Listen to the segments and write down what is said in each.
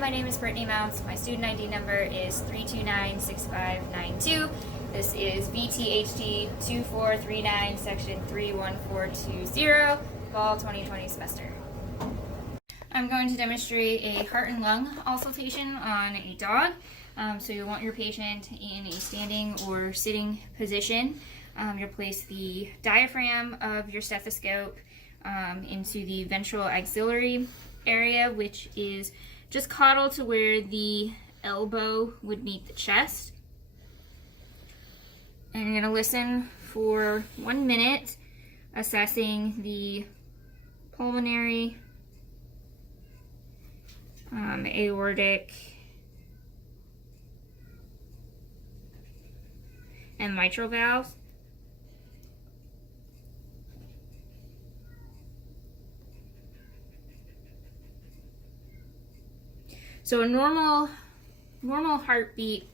my name is Brittany Mounce. My student ID number is 3296592. This is VTHT 2439, section 31420, fall 2020 semester. I'm going to demonstrate a heart and lung auscultation on a dog. So you'll want your patient in a standing or sitting position. You'll place the diaphragm of your stethoscope into the ventral axillary area, which is just caudal to where the elbow would meet the chest. And you're going to listen for 1 minute, assessing the pulmonary, aortic, and mitral valves. So a normal heartbeat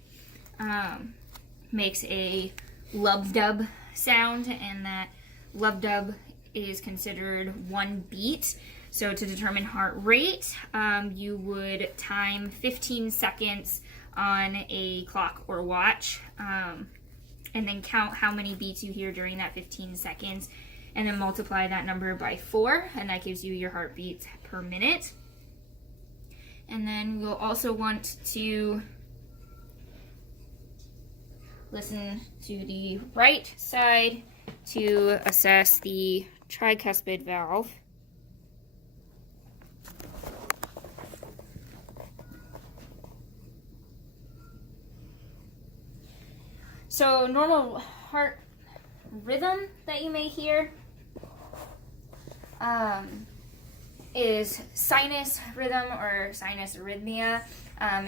makes a lub-dub sound, and that lub-dub is considered 1 beat. So to determine heart rate, you would time 15 seconds on a clock or watch, and then count how many beats you hear during that 15 seconds, and then multiply that number by 4, and that gives you your heartbeats per minute. And then we'll also want to listen to the right side to assess the tricuspid valve. So normal heart rhythm that you may hear is sinus rhythm or sinus arrhythmia,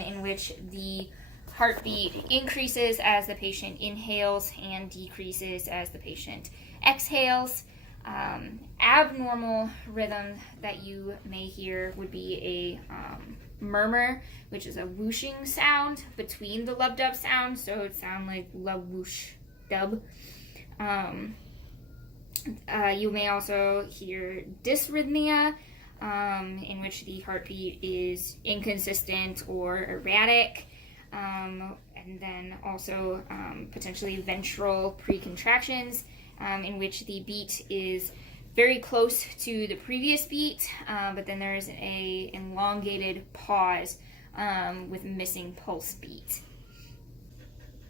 in which the heartbeat increases as the patient inhales and decreases as the patient exhales. Abnormal rhythm that you may hear would be a murmur, which is a whooshing sound between the lub-dub sounds, so it would sound like lub-whoosh-dub. You may also hear dysrhythmia, in which the heartbeat is inconsistent or erratic, and then also potentially ventral precontractions, in which the beat is very close to the previous beat, but then there's a elongated pause with missing pulse beat.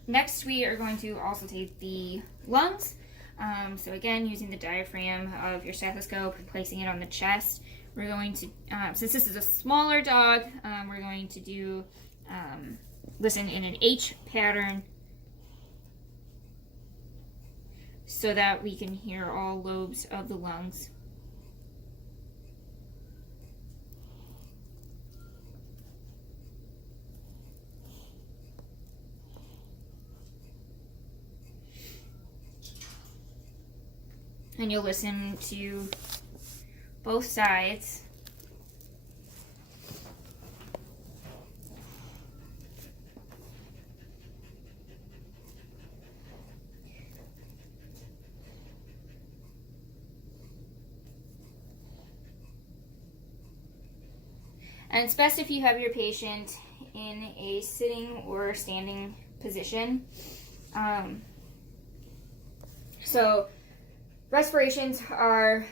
Next, we are going to auscultate the lungs. So again, using the diaphragm of your stethoscope and placing it on the chest, we're going to, since this is a smaller dog, we're going to do listen in an H pattern so that we can hear all lobes of the lungs. And you'll listen to both sides. And it's best if you have your patient in a sitting or standing position. So respirations are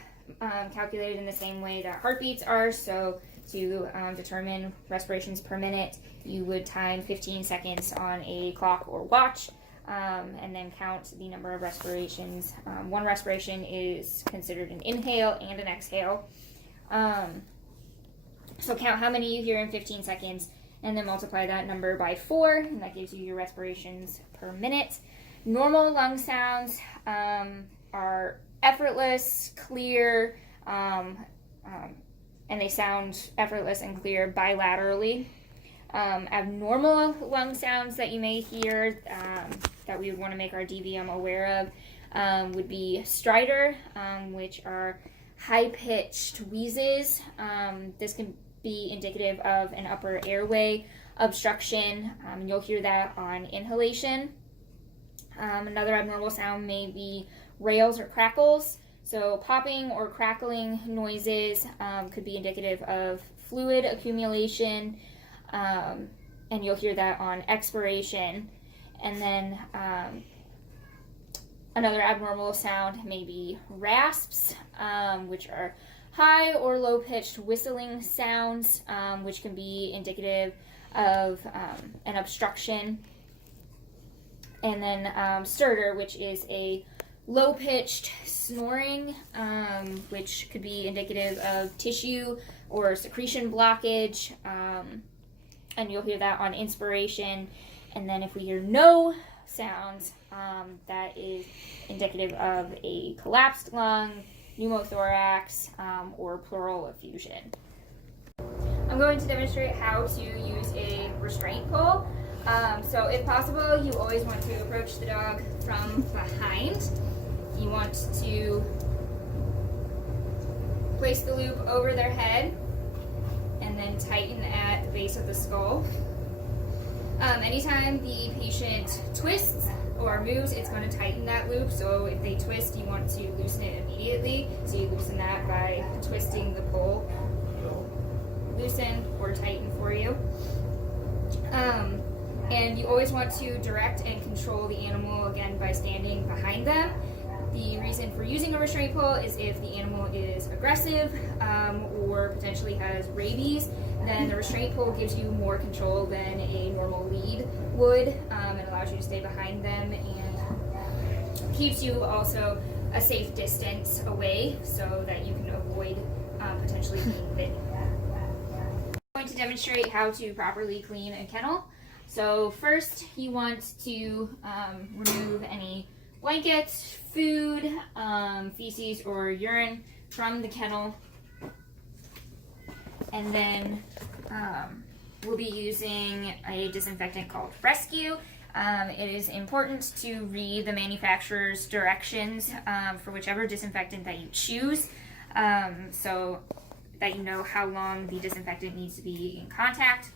calculated in the same way that heartbeats are. So to determine respirations per minute, you would time 15 seconds on a clock or watch, and then count the number of respirations. 1 respiration is considered an inhale and an exhale. So count how many you hear in 15 seconds, and then multiply that number by 4, and that gives you your respirations per minute. Normal lung sounds are effortless, clear, and they sound effortless and clear bilaterally. Abnormal lung sounds that you may hear that we would want to make our DVM aware of would be stridor, which are high-pitched wheezes. This can be indicative of an upper airway obstruction. You'll hear that on inhalation. Another abnormal sound may be rails or crackles. So popping or crackling noises could be indicative of fluid accumulation. and you'll hear that on expiration. And then another abnormal sound may be rasps, which are high or low pitched whistling sounds, which can be indicative of an obstruction. And then stertor, which is a low pitched snoring, which could be indicative of tissue or secretion blockage. And you'll hear that on inspiration. And then if we hear no sounds, that is indicative of a collapsed lung, pneumothorax, or pleural effusion. I'm going to demonstrate how to use a restraint pole. So if possible, you always want to approach the dog from behind. You want to place the loop over their head and then tighten at the base of the skull. Anytime the patient twists or moves, it's going to tighten that loop. So if they twist, you want to loosen it immediately. So you loosen that by twisting the pole. It'll loosen or tighten for you. And you always want to direct and control the animal, again, by standing behind them. The reason for using a restraint pole is if the animal is aggressive or potentially has rabies, then the restraint pole gives you more control than a normal lead would. It allows you to stay behind them and keeps you also a safe distance away so that you can avoid potentially being bitten. I'm going to demonstrate how to properly clean a kennel. So first you want to remove any blankets, food, feces, or urine from the kennel. And then we'll be using a disinfectant called Rescue. It is important to read the manufacturer's directions for whichever disinfectant that you choose, so that you know how long the disinfectant needs to be in contact.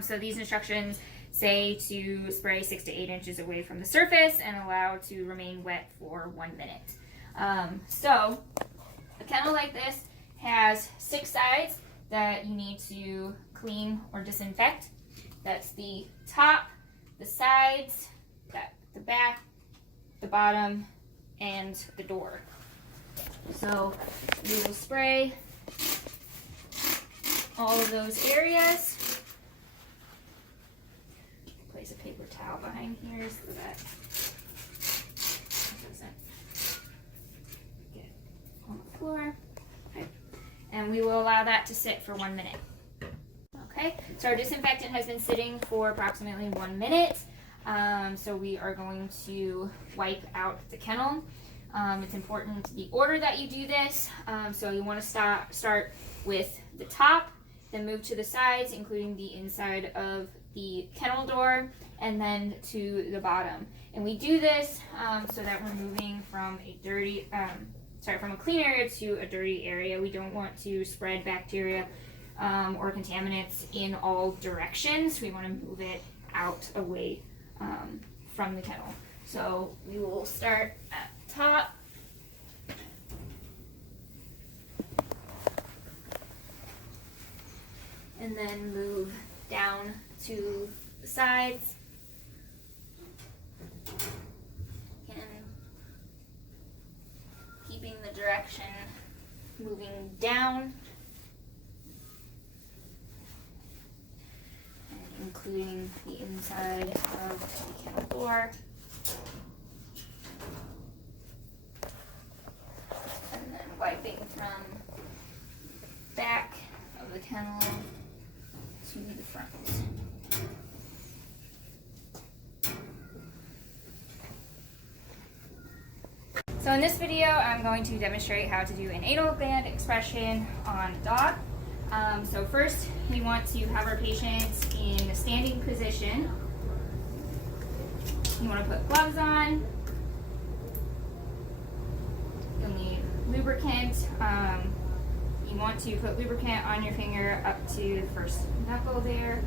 So these instructions say to spray 6 to 8 inches away from the surface and allow to remain wet for 1 minute. So a kennel like this has 6 sides that you need to clean or disinfect. That's the top, the sides, the back, the bottom, and the door. So we will spray all of those areas. Place a paper towel behind here so that it doesn't get on the floor. Okay. And we will allow that to sit for 1 minute. Okay, so our disinfectant has been sitting for approximately 1 minute. So we are going to wipe out the kennel. It's important the order that you do this. So you want to start with the top, then move to the sides, including the inside of the kennel door, and then to the bottom. And we do this so that we're moving from from a clean area to a dirty area. We don't want to spread bacteria or contaminants in all directions. We want to move it out away from the kennel. So we will start at the top. And then move down to the sides. Again, keeping the direction moving down, and including the inside of the kennel door. And then wiping from back of the kennel to the front. So in this video, I'm going to demonstrate how to do an anal gland expression on a dog. So first, we want to have our patient in a standing position. You want to put gloves on. You'll need lubricant. You want to put lubricant on your finger up to the first knuckle there.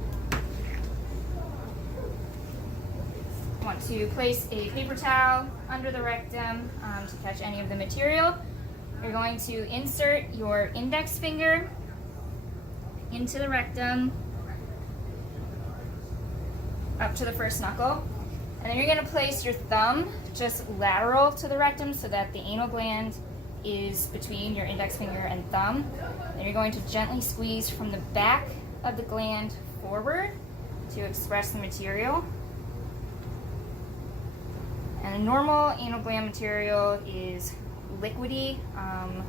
Want to place a paper towel under the rectum to catch any of the material. You're going to insert your index finger into the rectum up to the first knuckle. And then you're going to place your thumb just lateral to the rectum so that the anal gland is between your index finger and thumb. And you're going to gently squeeze from the back of the gland forward to express the material. And a normal anal gland material is liquidy,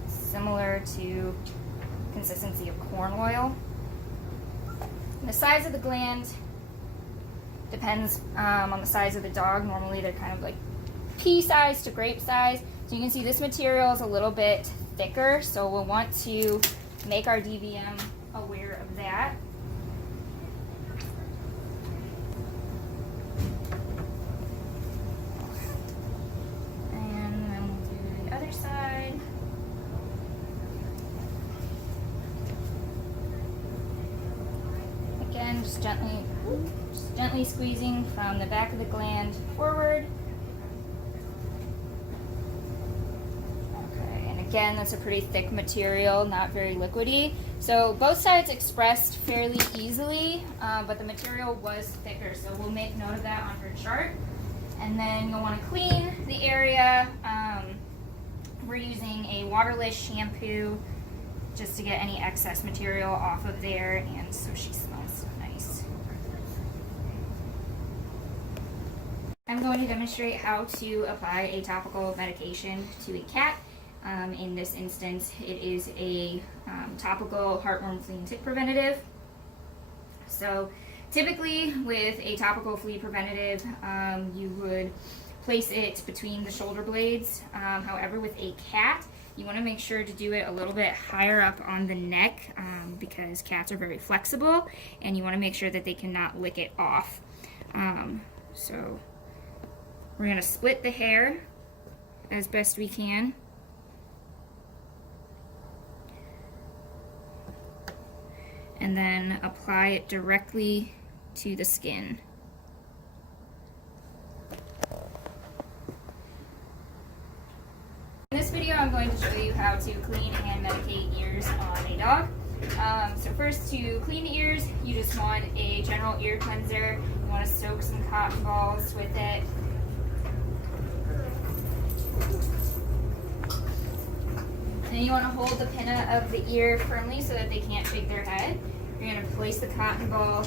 similar to consistency of corn oil. And the size of the gland depends on the size of the dog. Normally they're kind of like pea size to grape size. So you can see this material is a little bit thicker, so we'll want to make our DVM aware of that. And then we'll do the other side. Again, just gently squeezing from the back of the gland forward. Okay, and again, that's a pretty thick material, not very liquidy. So both sides expressed fairly easily, but the material was thicker, so we'll make note of that on her chart. And then you'll want to clean the area. We're using a waterless shampoo just to get any excess material off of there, and so she smells so nice. I'm going to demonstrate how to apply a topical medication to a cat. In this instance, it is a topical heartworm, flea, and tick preventative. So typically with a topical flea preventative, you would place it between the shoulder blades. However, with a cat, you want to make sure to do it a little bit higher up on the neck because cats are very flexible, and you want to make sure that they cannot lick it off. So we're going to split the hair as best we can. And then apply it directly to the skin. In this video, I'm going to show you how to clean and medicate ears on a dog. So first, to clean the ears, you just want a general ear cleanser. You want to soak some cotton balls with it. And then you want to hold the pinna of the ear firmly so that they can't shake their head. You're going to place the cotton ball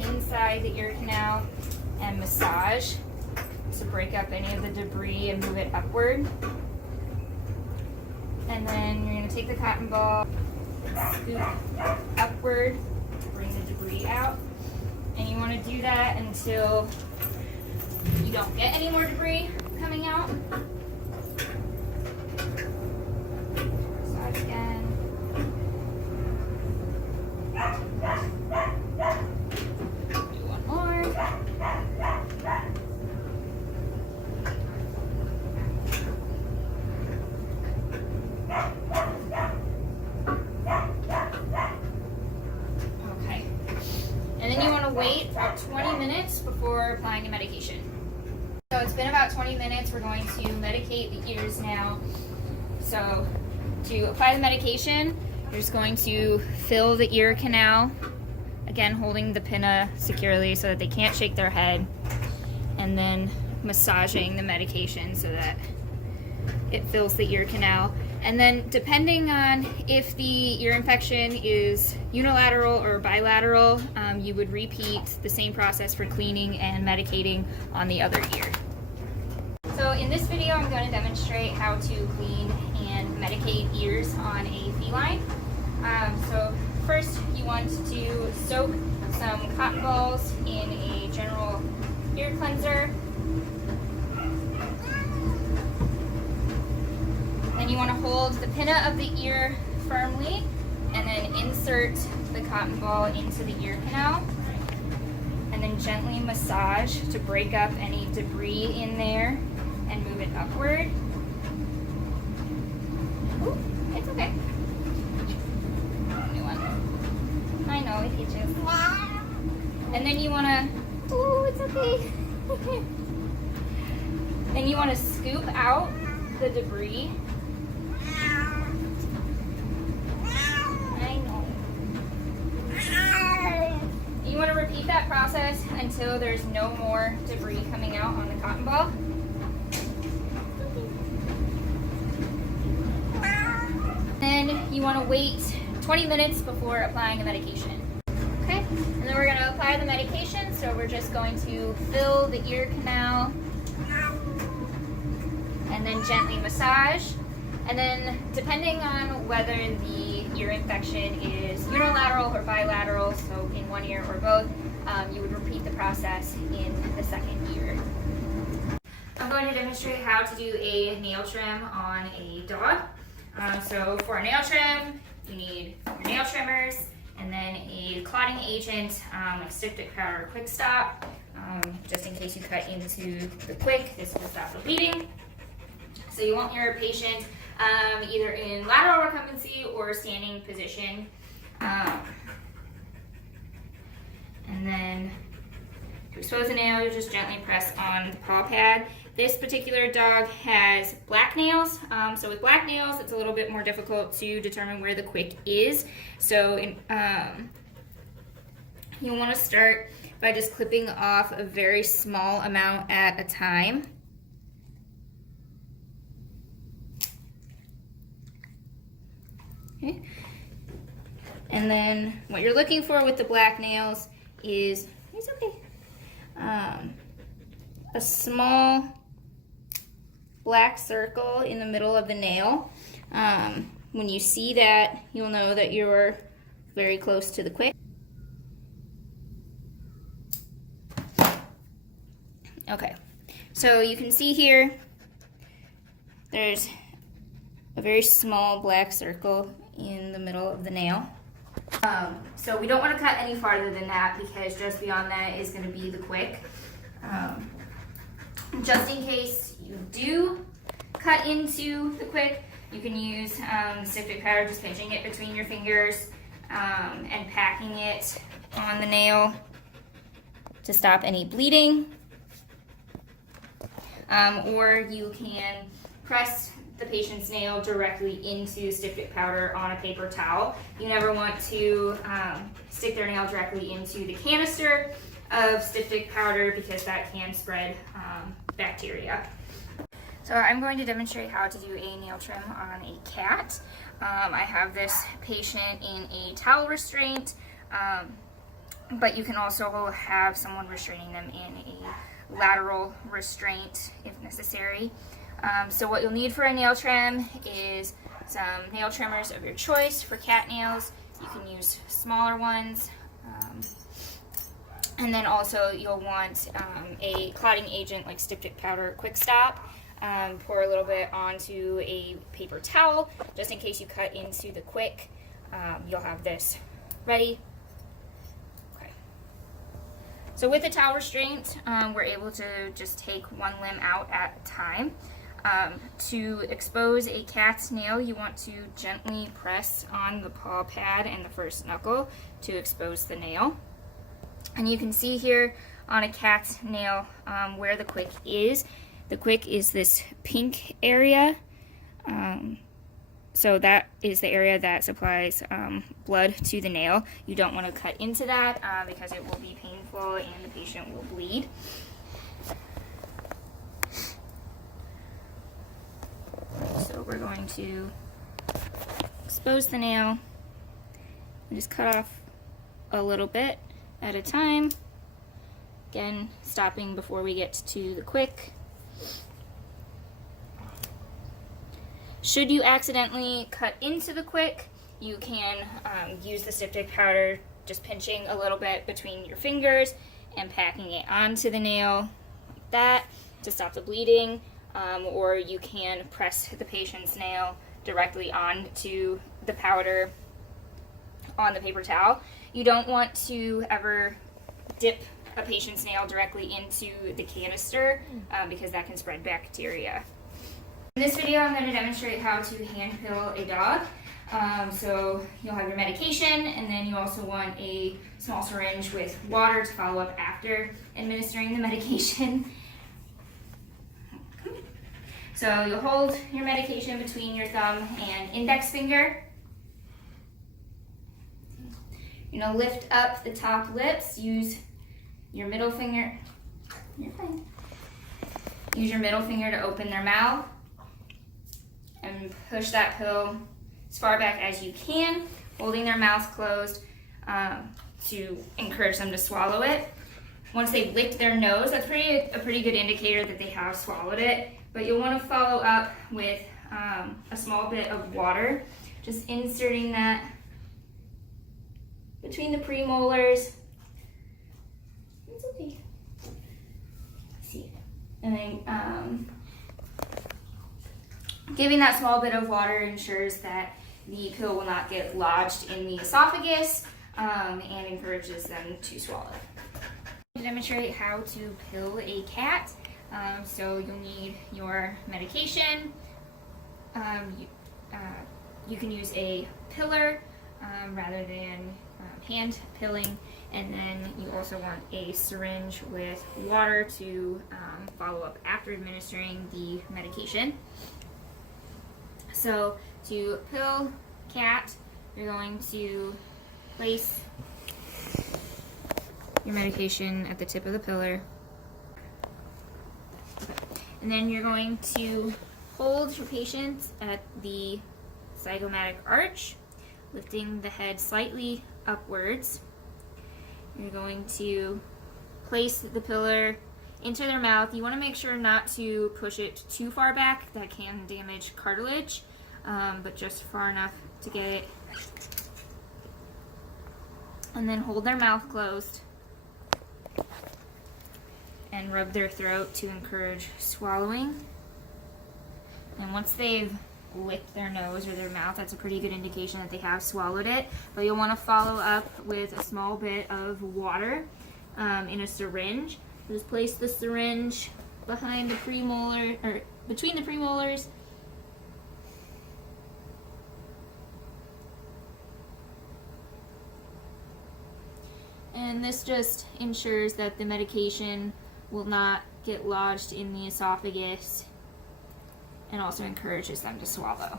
inside the ear canal and massage to break up any of the debris and move it upward. And then you're going to take the cotton ball, scoop upward to bring the debris out. And you want to do that until you don't get any more debris coming out. Massage again. Do one more. Okay. And then you want to wait about 20 minutes before applying the medication. So it's been about 20 minutes. We're going to medicate the ears now. So to apply the medication, you're just going to fill the ear canal, again holding the pinna securely so that they can't shake their head, and then massaging the medication so that it fills the ear canal. And then depending on if the ear infection is unilateral or bilateral, you would repeat the same process for cleaning and medicating on the other ear. So in this video, I'm going to demonstrate how to clean and medicate ears on a feline. So first, you want to soak some cotton balls in a general ear cleanser. Then you want to hold the pinna of the ear firmly and then insert the cotton ball into the ear canal. And then gently massage to break up any debris in there and move it upward. Ooh, it's okay. New one. I know, it itches. And then you want to, ooh, it's okay. Then you want to scoop out the debris. I know. You want to repeat that process until there's no more debris coming out on the cotton ball. Then you want to wait 20 minutes before applying the medication. Okay, and then we're going to apply the medication. So we're just going to fill the ear canal and then gently massage. And then depending on whether the ear infection is unilateral or bilateral, so in one ear or both, you would repeat the process in the second ear. I'm going to demonstrate how to do a nail trim on a dog. So for a nail trim, you need your nail trimmers and then a clotting agent like styptic powder or quick stop. Just in case you cut into the quick, this will stop the bleeding. So you want your patient either in lateral recumbency or standing position. And then to expose the nail, you just gently press on the paw pad. This particular dog has black nails. So with black nails, it's a little bit more difficult to determine where the quick is. So you'll want to start by just clipping off a very small amount at a time. Okay. And then what you're looking for with the black nails is, it's okay, a small black circle in the middle of the nail. When you see that, you'll know that you're very close to the quick. Okay, so you can see here, there's a very small black circle in the middle of the nail. So we don't want to cut any farther than that because just beyond that is going to be the quick. Just in case you do cut into the quick, you can use the styptic powder, just pinching it between your fingers and packing it on the nail to stop any bleeding. Or you can press the patient's nail directly into styptic powder on a paper towel. You never want to stick their nail directly into the canister of styptic powder because that can spread bacteria. So I'm going to demonstrate how to do a nail trim on a cat. I have this patient in a towel restraint, but you can also have someone restraining them in a lateral restraint if necessary. So what you'll need for a nail trim is some nail trimmers of your choice. For cat nails, you can use smaller ones. And then also you'll want a clotting agent like styptic powder quick stop. Pour a little bit onto a paper towel just in case you cut into the quick. You'll have this ready. Okay. So with the towel restraint, we're able to just take one limb out at a time. To expose a cat's nail, you want to gently press on the paw pad and the first knuckle to expose the nail. And you can see here on a cat's nail where the quick is. The quick is this pink area. So that is the area that supplies blood to the nail. You don't want to cut into that because it will be painful and the patient will bleed. So we're going to expose the nail and just cut off a little bit at a time. Again, stopping before we get to the quick. Should you accidentally cut into the quick, you can use the styptic powder, just pinching a little bit between your fingers and packing it onto the nail like that to stop the bleeding. Or you can press the patient's nail directly onto the powder on the paper towel. You don't want to ever dip a patient's nail directly into the canister because that can spread bacteria. In this video, I'm going to demonstrate how to hand pill a dog. So you'll have your medication, and then you also want a small syringe with water to follow up after administering the medication. So you'll hold your medication between your thumb and index finger. You're going to lift up the top lips, use your middle finger, you're fine. Use your middle finger to open their mouth and push that pill as far back as you can, holding their mouth closed to encourage them to swallow it. Once they've licked their nose, that's a pretty good indicator that they have swallowed it. But you'll want to follow up with a small bit of water, just inserting that between the premolars. It's okay. See, and then giving that small bit of water ensures that the pill will not get lodged in the esophagus and encourages them to swallow. To demonstrate how to pill a cat, so you'll need your medication. You can use a pillar rather than hand pilling, and then you also want a syringe with water to follow up after administering the medication. So to pill cat, you're going to place your medication at the tip of the pillar, and then you're going to hold your patient at the zygomatic arch, lifting the head slightly upwards. You're going to place the pillar into their mouth. You want to make sure not to push it too far back, that can damage cartilage, but just far enough to get it. And then hold their mouth closed and rub their throat to encourage swallowing. And once they've licked their nose or their mouth, that's a pretty good indication that they have swallowed it. But you'll want to follow up with a small bit of water in a syringe. Just place the syringe behind the premolar, or between the premolars. And this just ensures that the medication will not get lodged in the esophagus and also encourages them to swallow.